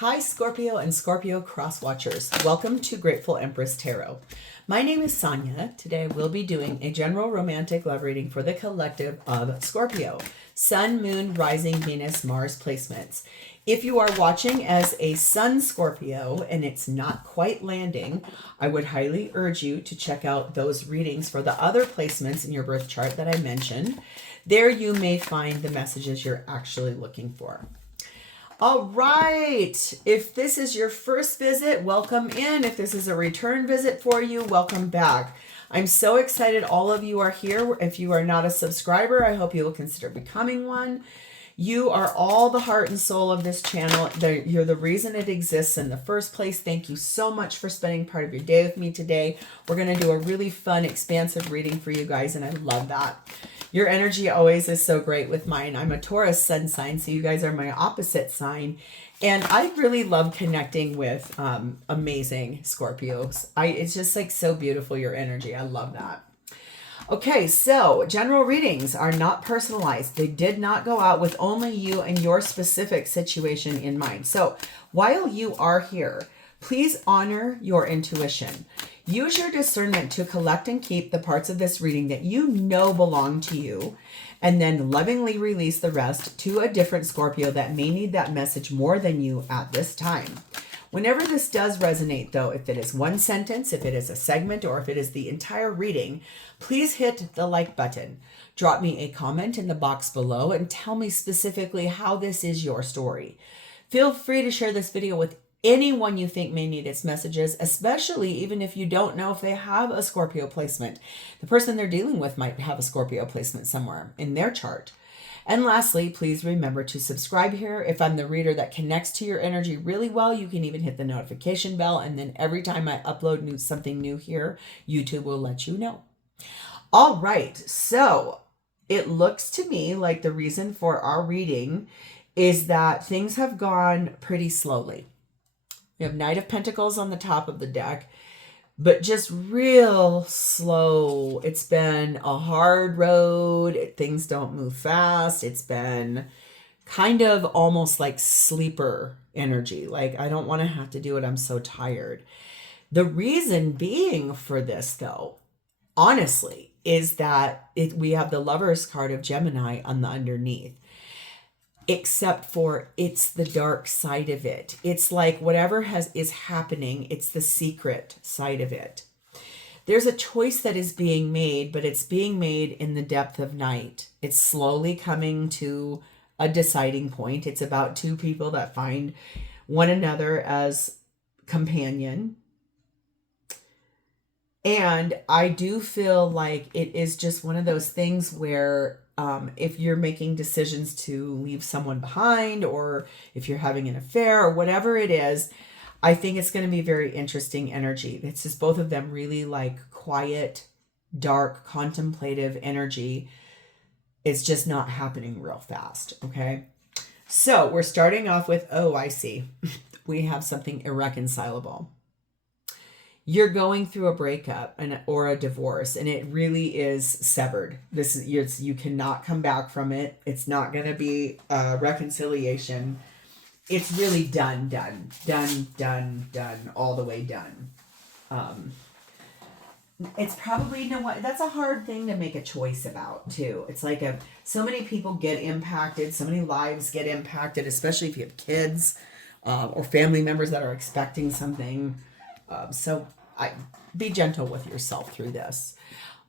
Hi, Scorpio and Scorpio cross watchers. Welcome to Grateful Empress Tarot. My name is Sonia. Today we'll be doing a general romantic love reading for the collective of Scorpio. Sun, Moon, Rising, Venus, Mars placements. If you are watching as a Sun Scorpio and it's not quite landing, I would highly urge you to check out those readings for the other placements in your birth chart that I mentioned. There you may find the messages you're actually looking for. All right, if this is your first visit, welcome in. If this is a return visit for you, welcome back. I'm so excited all of you are here. If you are not a subscriber, I hope you will consider becoming one. You are all the heart and soul of this channel. You're the reason it exists in the first place. Thank you so much for spending part of your day with me today. We're going to do a really fun, expansive reading for you guys, and I love that. Your energy always is so great with mine. I'm a Taurus sun sign, so you guys are my opposite sign. And I really love connecting with amazing Scorpios. It's just like so beautiful, your energy. I love that. Okay, so general readings are not personalized. They did not go out with only you and your specific situation in mind. So while you are here, please honor your intuition. Use your discernment to collect and keep the parts of this reading that you know belong to you, and then lovingly release the rest to a different Scorpio that may need that message more than you at this time. Whenever this does resonate, though, if it is one sentence, if it is a segment, or if it is the entire reading, please hit the like button. Drop me a comment in the box below and tell me specifically how this is your story. Feel free to share this video with anyone you think may need its messages, especially even if you don't know if they have a Scorpio placement. The person they're dealing with might have a Scorpio placement somewhere in their chart. And lastly, please remember to subscribe here. If I'm the reader that connects to your energy really well, you can even hit the notification bell, and then every time I upload something new here, YouTube will let you know. All right, so it looks to me like the reason for our reading is that things have gone pretty slowly. We have Knight of Pentacles on the top of the deck, but just real slow. It's been a hard road. Things don't move fast. It's been kind of almost like sleeper energy. Like, I don't want to have to do it. I'm so tired. The reason being for this, though, honestly, is that we have the Lover's card of Gemini on the underneath. Except for it's the dark side of it. It's like whatever is happening, it's the secret side of it. There's a choice that is being made, but it's being made in the depth of night. It's slowly coming to a deciding point. It's about two people that find one another as companion. And I do feel like it is just one of those things where if you're making decisions to leave someone behind, or if you're having an affair or whatever it is, I think it's going to be very interesting energy. It's just both of them really like quiet, dark, contemplative energy. It's just not happening real fast. Okay. So we're starting off with, oh, I see. We have something irreconcilable. You're going through a breakup or a divorce, and it really is severed. You cannot come back from it. It's not going to be a reconciliation. It's really done, all the way done. It's probably, you know what, that's a hard thing to make a choice about too. It's like so many people get impacted, so many lives get impacted, especially if you have kids or family members that are expecting something. So be gentle with yourself through this.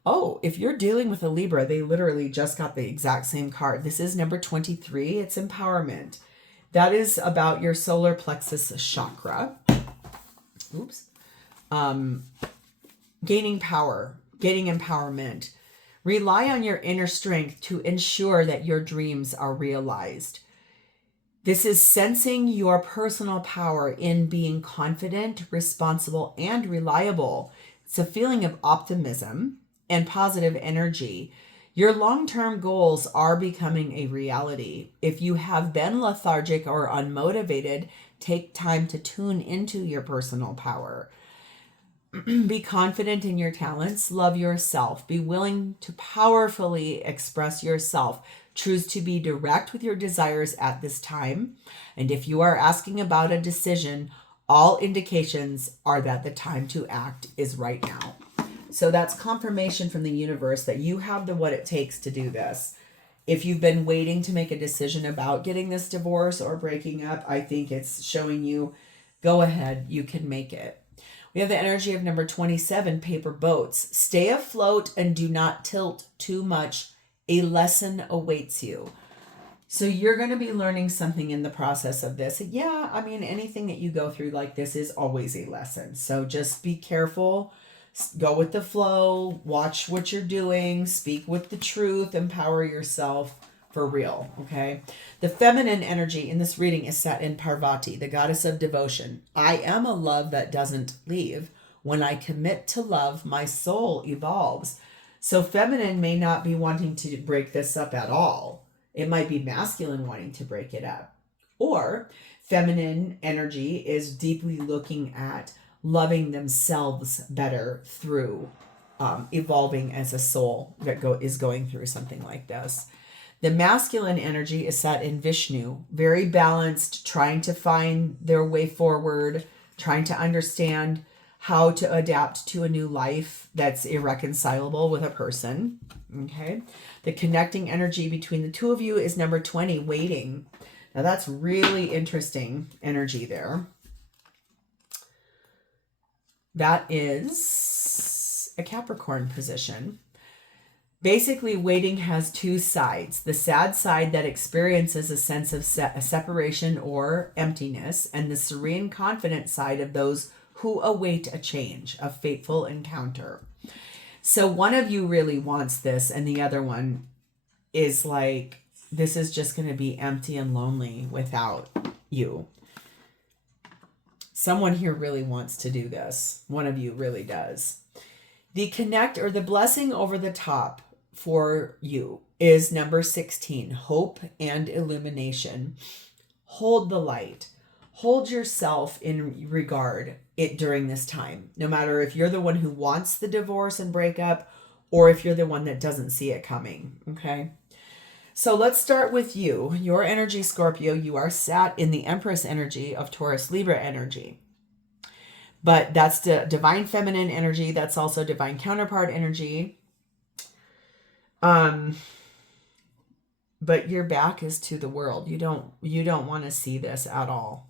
Oh, if you're dealing with a Libra, they literally just got the exact same card. This is number 23. It's empowerment. That is about your solar plexus chakra. Oops. Gaining power, gaining empowerment. Rely on your inner strength to ensure that your dreams are realized. This is sensing your personal power in being confident, responsible, and reliable. It's a feeling of optimism and positive energy. Your long-term goals are becoming a reality. If you have been lethargic or unmotivated, take time to tune into your personal power. Be confident in your talents. Love yourself. Be willing to powerfully express yourself. Choose to be direct with your desires at this time. And if you are asking about a decision, all indications are that the time to act is right now. So that's confirmation from the universe that you have what it takes to do this. If you've been waiting to make a decision about getting this divorce or breaking up, I think it's showing you, go ahead, you can make it. We have the energy of number 27, paper boats. Stay afloat and do not tilt too much. A lesson awaits you. So you're going to be learning something in the process of this. Yeah, I mean, anything that you go through like this is always a lesson. So just be careful. Go with the flow. Watch what you're doing. Speak with the truth. Empower yourself for real, okay? The feminine energy in this reading is set in Parvati, the goddess of devotion. I am a love that doesn't leave. When I commit to love, my soul evolves. So feminine may not be wanting to break this up at all. It might be masculine wanting to break it up. Or feminine energy is deeply looking at loving themselves better through evolving as a soul that is going through something like this. The masculine energy is set in Vishnu, very balanced, trying to find their way forward, trying to understand how to adapt to a new life that's irreconcilable with a person. Okay. The connecting energy between the two of you is number 20, waiting. Now that's really interesting energy there. That is a Capricorn position. Basically, waiting has two sides. The sad side that experiences a sense of separation or emptiness, and the serene, confident side of those who await a change, a fateful encounter. So one of you really wants this, and the other one is like, this is just going to be empty and lonely without you. Someone here really wants to do this. One of you really does. The connect or the blessing over the top for you is number 16, hope and illumination. Hold the light. Hold yourself in regard during this time. No matter if you're the one who wants the divorce and breakup or if you're the one that doesn't see it coming. Okay. So let's start with you. Your energy, Scorpio, you are sat in the Empress energy of Taurus Libra energy. But that's the divine feminine energy. That's also divine counterpart energy. But your back is to the world. You don't want to see this at all.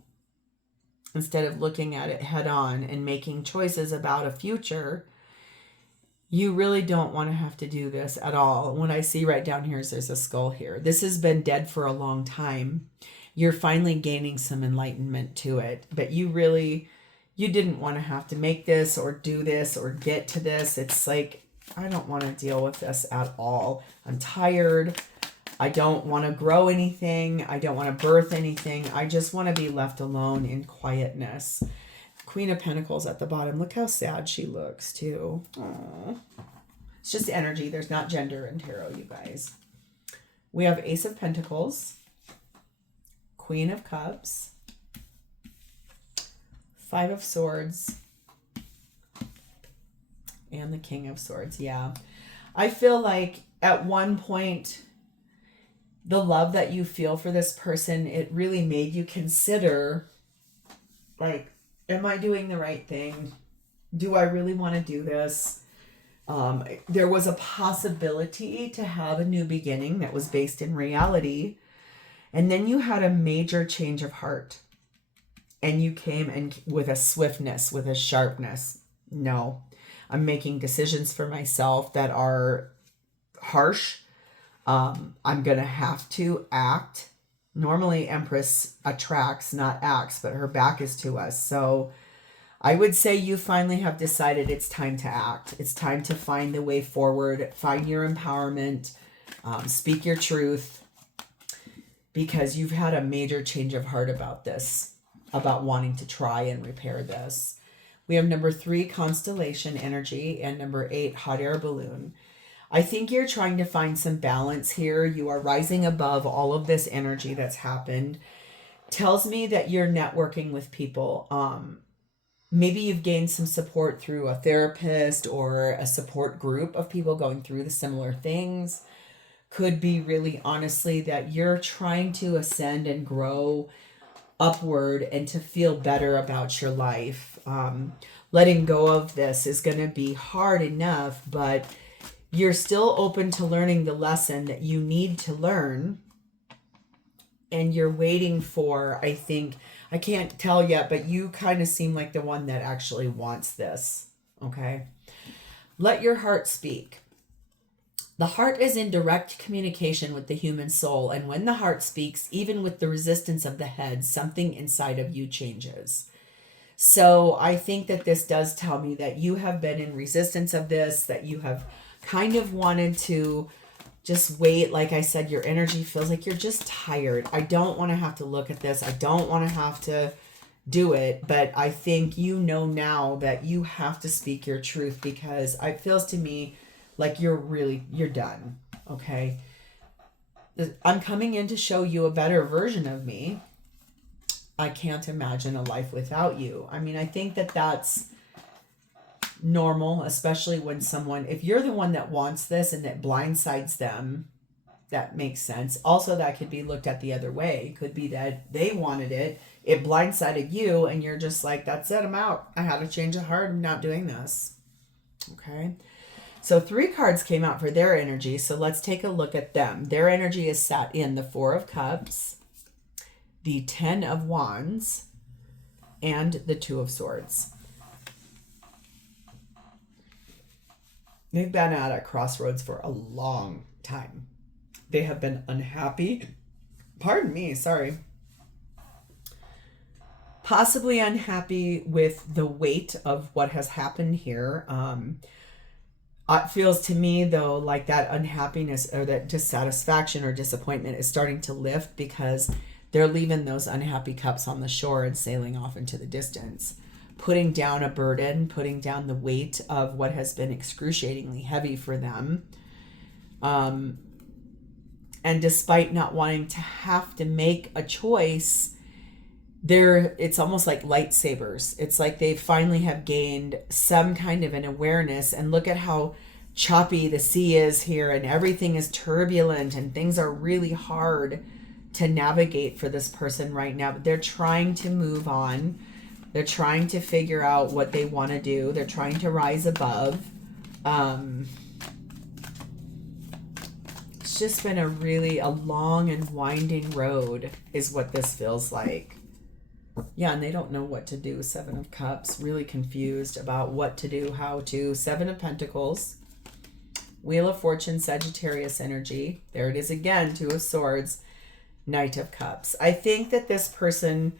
Instead of looking at it head on and making choices about a future, you really don't want to have to do this at all. What I see right down here is there's a skull here. This has been dead for a long time. You're finally gaining some enlightenment to it, but you didn't want to have to make this or do this or get to this. It's like, I don't want to deal with this at all. I'm tired. I don't want to grow anything. I don't want to birth anything. I just want to be left alone in quietness. Queen of Pentacles at the bottom. Look how sad she looks too. Aww. It's just energy. There's not gender in tarot, you guys. We have Ace of Pentacles, Queen of Cups, Five of Swords, and the King of Swords. Yeah. I feel like at one point, the love that you feel for this person, it really made you consider, like, am I doing the right thing? Do I really want to do this? There was a possibility to have a new beginning that was based in reality. And then you had a major change of heart. And you came and with a swiftness, with a sharpness. No, I'm making decisions for myself that are harsh. I'm going to have to act. Normally, Empress attracts, not acts, but her back is to us. So I would say you finally have decided it's time to act. It's time to find the way forward, find your empowerment, speak your truth, because you've had a major change of heart about this, about wanting to try and repair this. We have number 3, constellation energy, and number 8, hot air balloon. I think you're trying to find some balance here. You are rising above all of this energy that's happened. Tells me that you're networking with people. Maybe you've gained some support through a therapist or a support group of people going through the similar things. could be really honestly that you're trying to ascend and grow upward and to feel better about your life. Letting go of this is going to be hard enough, but you're still open to learning the lesson that you need to learn. And you're waiting for, I think, I can't tell yet, but you kind of seem like the one that actually wants this. Okay. Let your heart speak. The heart is in direct communication with the human soul, and when the heart speaks, even with the resistance of the head, something inside of you changes. So I think that this does tell me that you have been in resistance of this, that you have kind of wanted to just wait. Like I said, your energy feels like you're just tired. I don't want to have to look at this. I don't want to have to do it, but I think you know now that you have to speak your truth, because it feels to me like you're done. Okay. I'm coming in to show you a better version of me. I can't imagine a life without you. I mean, I think that that's normal, especially when someone, if you're the one that wants this and it blindsides them, that makes sense. Also, that could be looked at the other way. It could be that they wanted it, it blindsided you, and you're just like, that's it, I'm out. I had a change of heart. I'm not doing this. Okay. So 3 cards came out for their energy. So let's take a look at them. Their energy is sat in the 4 of Cups, the 10 of Wands, and the 2 of Swords. They've been at a crossroads for a long time. They have been unhappy. Pardon me, sorry. Possibly unhappy with the weight of what has happened here. It feels to me, though, like that unhappiness or that dissatisfaction or disappointment is starting to lift, because they're leaving those unhappy cups on the shore and sailing off into the distance, putting down a burden, putting down the weight of what has been excruciatingly heavy for them. And despite not wanting to have to make a choice, it's almost like lightsabers. It's like they finally have gained some kind of an awareness, and look at how choppy the sea is here, and everything is turbulent, and things are really hard to navigate for this person right now. But they're trying to move on. They're trying to figure out what they want to do. They're trying to rise above. It's just been a long and winding road is what this feels like. Yeah, and they don't know what to do. 7 of Cups, really confused about what to do, how to. 7 of Pentacles, Wheel of Fortune, Sagittarius energy. There it is again, 2 of Swords, Knight of Cups. I think that this person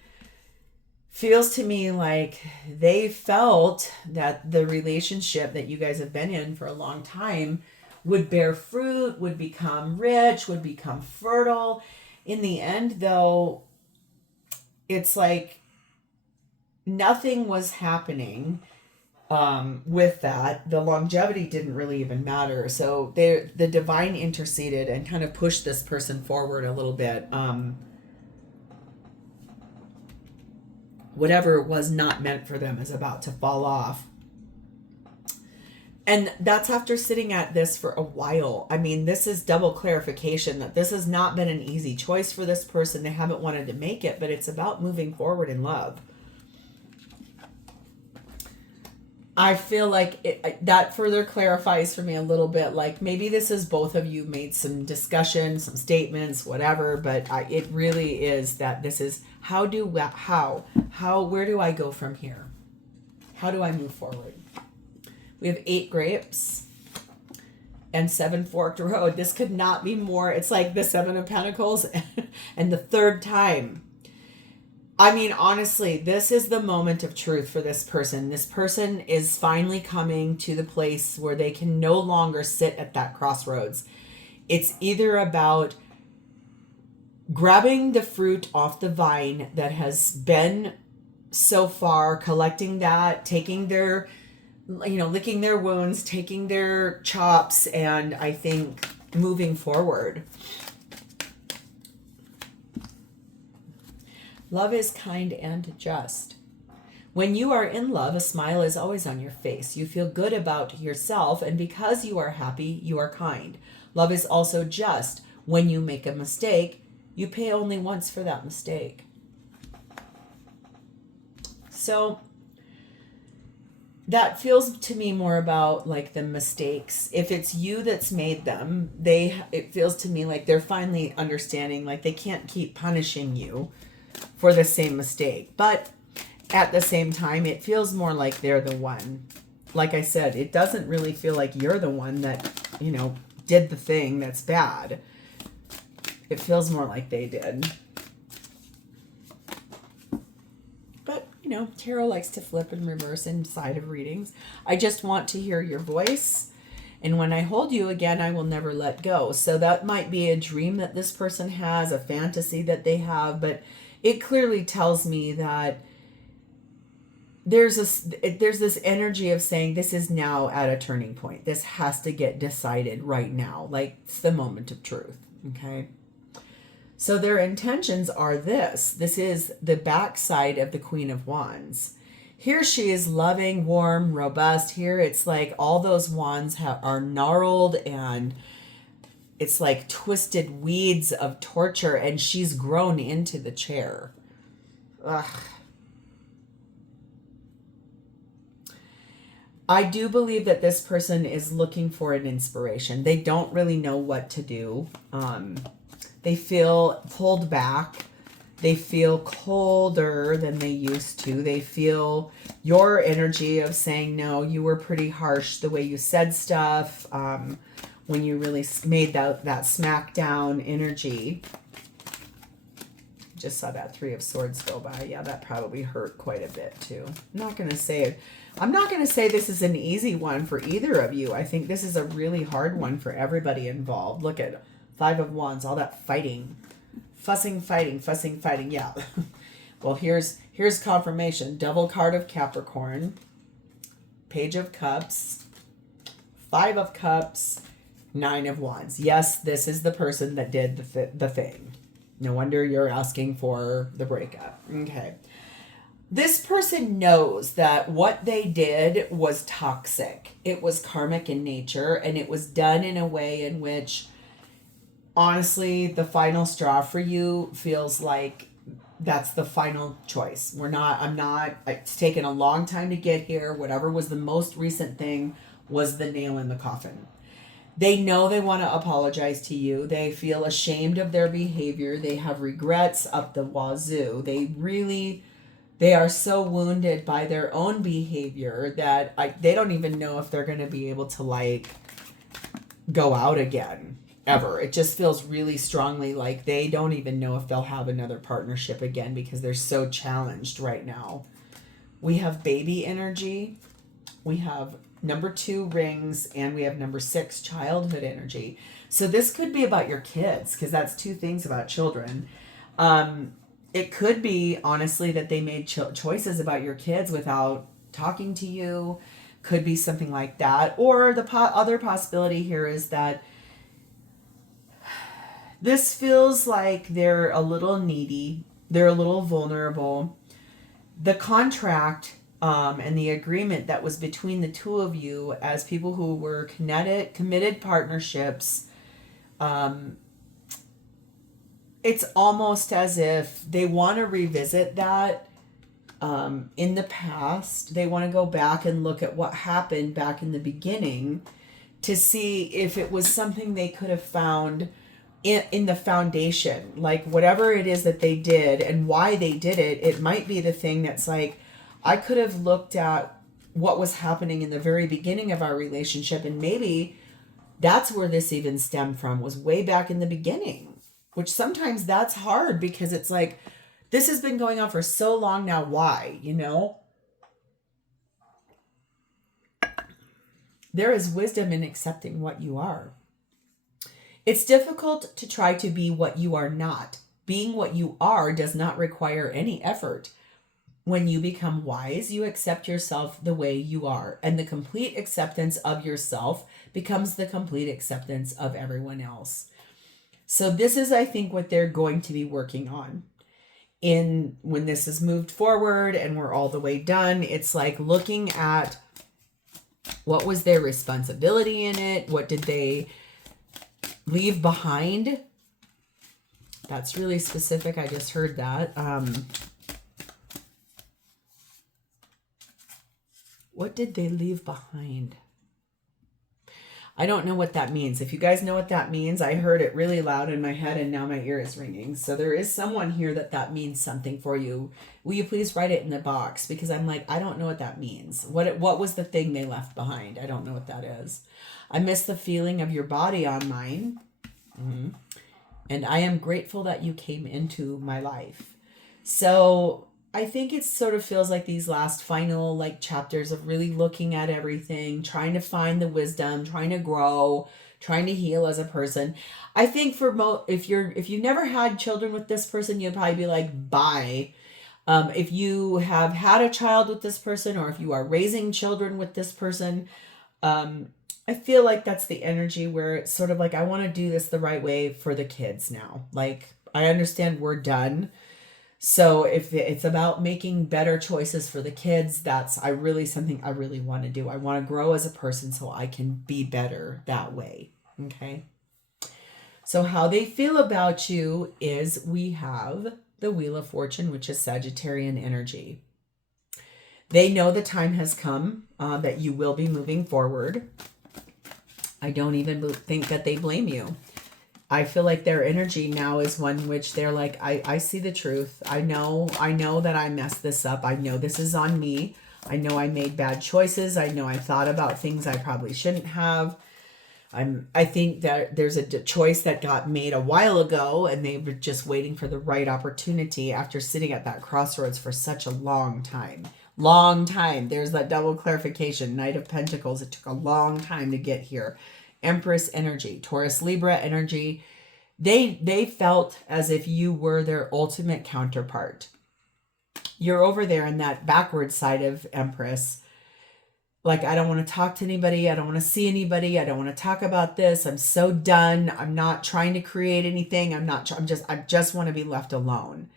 feels to me like they felt that the relationship that you guys have been in for a long time would bear fruit, would become rich, would become fertile. In the end, though, it's like nothing was happening with that. The longevity didn't really even matter. So the divine interceded and kind of pushed this person forward a little bit. Whatever was not meant for them is about to fall off. And that's after sitting at this for a while. I mean, this is double clarification that this has not been an easy choice for this person. They haven't wanted to make it, but it's about moving forward in love. I feel like that further clarifies for me a little bit. Like maybe this is both of you made some discussions, some statements, whatever, but it really is that this is where do I go from here? How do I move forward? We have 8 grapes and 7 forked road. This could not be more. It's like the 7 of Pentacles and the 3rd time. I mean, honestly, this is the moment of truth for this person. This person is finally coming to the place where they can no longer sit at that crossroads. It's either about grabbing the fruit off the vine that has been so far, collecting that, taking their, licking their wounds, taking their chops, and I think moving forward. Love is kind and just. When you are in love, a smile is always on your face. You feel good about yourself, and because you are happy, you are kind. Love is also just. When you make a mistake, you pay only once for that mistake. So that feels to me more about like the mistakes. If it's you that's made them, it feels to me like they're finally understanding, like they can't keep punishing you for the same mistake. But at the same time, it feels more like they're the one. Like I said, it doesn't really feel like you're the one that, did the thing that's bad. It feels more like they did. But, tarot likes to flip and reverse inside of readings. I just want to hear your voice. And when I hold you again, I will never let go. So that might be a dream that this person has, a fantasy that they have, but it clearly tells me that there's this energy of saying this is now at a turning point. This has to get decided right now. Like it's the moment of truth. Okay. So their intentions are this. This is the backside of the Queen of Wands. Here she is loving, warm, robust. Here it's like all those wands are gnarled and it's like twisted weeds of torture, and she's grown into the chair. Ugh. I do believe that this person is looking for an inspiration. They don't really know what to do. They feel pulled back. They feel colder than they used to. They feel your energy of saying, no, you were pretty harsh the way you said stuff. When you really made that smackdown energy. Just saw that Three of Swords go by. Yeah, that probably hurt quite a bit too. I'm not going to say this is an easy one for either of you. I think this is a really hard one for everybody involved. Look at Five of Wands, all that fighting. Fussing, fighting. Yeah. Well, here's confirmation. Devil card of Capricorn. Page of Cups. Five of Cups. Nine of Wands. Yes, this is the person that did the thing. No wonder you're asking for the breakup. Okay. This person knows that what they did was toxic. It was karmic in nature, and it was done in a way in which, honestly, the final straw for you feels like that's the final choice. It's taken a long time to get here. Whatever was the most recent thing was the nail in the coffin. They know they want to apologize to you. They feel ashamed of their behavior. They have regrets up the wazoo. They are so wounded by their own behavior that they don't even know if they're going to be able to go out again ever. It just feels really strongly like they don't even know if they'll have another partnership again because they're so challenged right now. We have baby energy. We have number 2 rings, and we have number 6 childhood energy. So this could be about your kids, because that's 2 things about children. It could be, honestly, that they made choices about your kids without talking to you. Could be something like that. Or the other possibility here is that this feels like they're a little needy. They're a little vulnerable. The contract and the agreement that was between the 2 of you as people who were committed partnerships, it's almost as if they want to revisit that in the past. They want to go back and look at what happened back in the beginning to see if it was something they could have found in the foundation. Like whatever it is that they did and why they did it, it might be the thing that's like, I could have looked at what was happening in the very beginning of our relationship, and maybe that's where this even stemmed from, was way back in the beginning, which sometimes that's hard because it's like, this has been going on for so long now. Why, There is wisdom in accepting what you are. It's difficult to try to be what you are not. Being what you are does not require any effort. When you become wise, you accept yourself the way you are, and the complete acceptance of yourself becomes the complete acceptance of everyone else. So this is, I think, what they're going to be working on. When this is moved forward and we're all the way done, it's like looking at what was their responsibility in it, what did they leave behind. That's really specific. I just heard that. What did they leave behind? I don't know what that means. If you guys know what that means, I heard it really loud in my head and now my ear is ringing. So there is someone here that means something for you. Will you please write it in the box? Because I'm like, I don't know what that means. What was the thing they left behind? I don't know what that is. I miss the feeling of your body on mine. Mm-hmm. And I am grateful that you came into my life. So I think it sort of feels like these last final like chapters of really looking at everything, trying to find the wisdom, trying to grow, trying to heal as a person. I think for if you've never had children with this person, you'd probably be like, bye. If you have had a child with this person, or if you are raising children with this person, I feel like that's the energy where it's sort of like, I want to do this the right way for the kids now. Like, I understand we're done. So if it's about making better choices for the kids, that's something I really want to do. I want to grow as a person so I can be better that way. Okay. So how they feel about you is we have the Wheel of Fortune, which is Sagittarian energy. They know the time has come that you will be moving forward. I don't even think that they blame you. I feel like their energy now is one which they're like, I see the truth. I know that I messed this up. I know this is on me. I know I made bad choices. I know I thought about things I probably shouldn't have. I think that there's a choice that got made a while ago and they were just waiting for the right opportunity after sitting at that crossroads for such a long time. Long time. There's that double clarification. Knight of Pentacles. It took a long time to get here. Empress energy, Taurus Libra energy. They felt as if you were their ultimate counterpart. You're over there in that backward side of Empress. Like, I don't want to talk to anybody. I don't want to see anybody. I don't want to talk about this. I'm so done. I'm not trying to create anything. I just want to be left alone.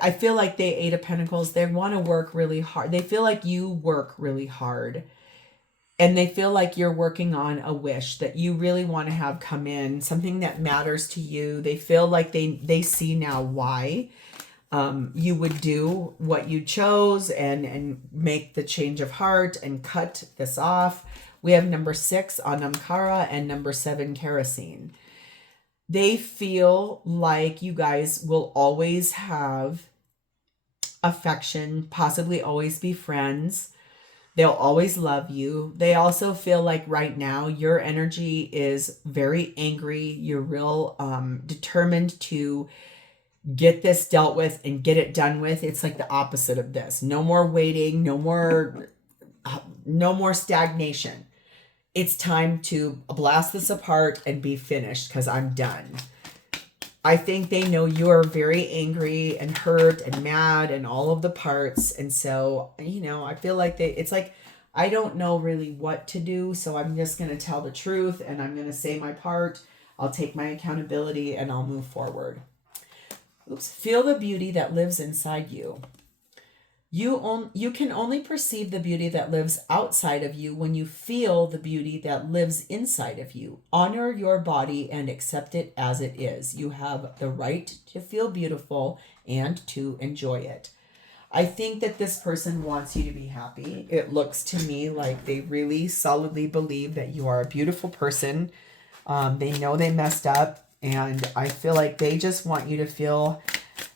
I feel like they Eight of Pentacles. They want to work really hard. They feel like you work really hard. And they feel like you're working on a wish that you really want to have come in, something that matters to you. They feel like they see now why you would do what you chose and make the change of heart and cut this off. We have number 6, Anamkara, and number 7, Kerosene. They feel like you guys will always have affection, possibly always be friends. They'll always love you. They also feel like right now your energy is very angry. You're real determined to get this dealt with and get it done with. It's like the opposite of this. No more waiting, no more stagnation. It's time to blast this apart and be finished because I'm done. I think they know you're very angry and hurt and mad and all of the parts. And so, I feel like it's like, I don't know really what to do. So I'm just going to tell the truth and I'm going to say my part. I'll take my accountability and I'll move forward. Oops. Feel the beauty that lives inside you. You can only perceive the beauty that lives outside of you when you feel the beauty that lives inside of you. Honor your body and accept it as it is. You have the right to feel beautiful and to enjoy it. I think that this person wants you to be happy. It looks to me like they really solidly believe that you are a beautiful person. They know they messed up, and I feel like they just want you to feel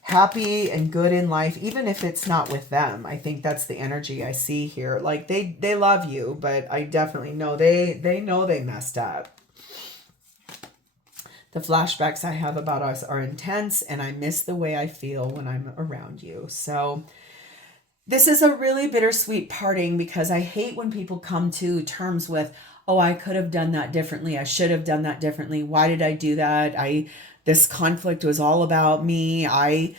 happy and good in life, even if it's not with them. I think that's the energy I see here. Like they love you, but I definitely know they know they messed up. The flashbacks I have about us are intense, and I miss the way I feel when I'm around you. So this is a really bittersweet parting because I hate when people come to terms with, oh, I could have done that differently. I should have done that differently. Why did I do that? This conflict was all about me. I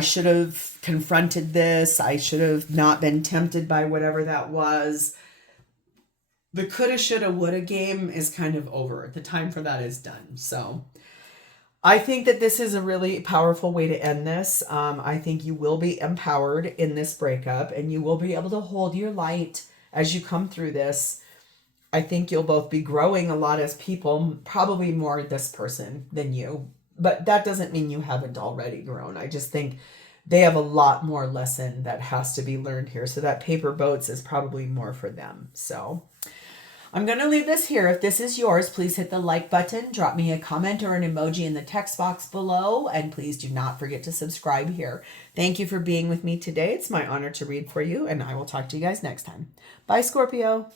should have confronted this. I should have not been tempted by whatever that was. The coulda, shoulda, woulda game is kind of over. The time for that is done. So I think that this is a really powerful way to end this. I think you will be empowered in this breakup and you will be able to hold your light as you come through this. I think you'll both be growing a lot as people, probably more this person than you. But that doesn't mean you haven't already grown. I just think they have a lot more lesson that has to be learned here. So that paper boats is probably more for them. So I'm going to leave this here. If this is yours, please hit the like button, drop me a comment or an emoji in the text box below, and please do not forget to subscribe here. Thank you for being with me today. It's my honor to read for you, and I will talk to you guys next time. Bye, Scorpio.